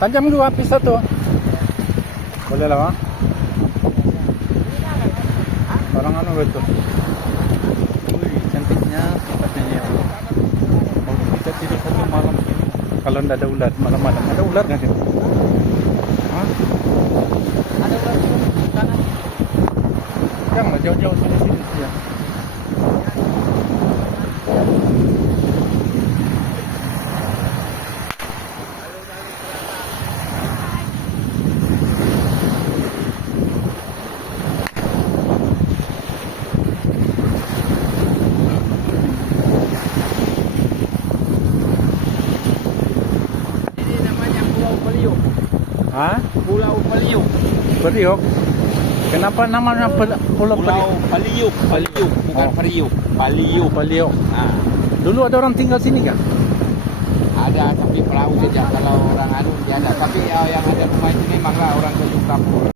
Tajam dua pisau tuh. Boleh lah, Bang. Orang anu betul. Wih, cantiknya tempatnya. Mau kita tidur satu malam. Kalau tidak ada ular, malam-malam ada ular nggak sih? Hah? Ada ular di sana. Jangan jauh-jauh sini ya. Ini namanya Pulau Peliuk. Hah? Pulau Peliuk. Periuk. Kenapa namanya Pulau Periuk? Peliuk, Peliuk, bukan Oh. Periuk. Peliuk. Periuk. Ah, Dulu ada orang tinggal sini kah? ada tapi perahu saja kalau orang anu tiada. Tapi yang ada rumah itu memanglah orang Teluk Kampung.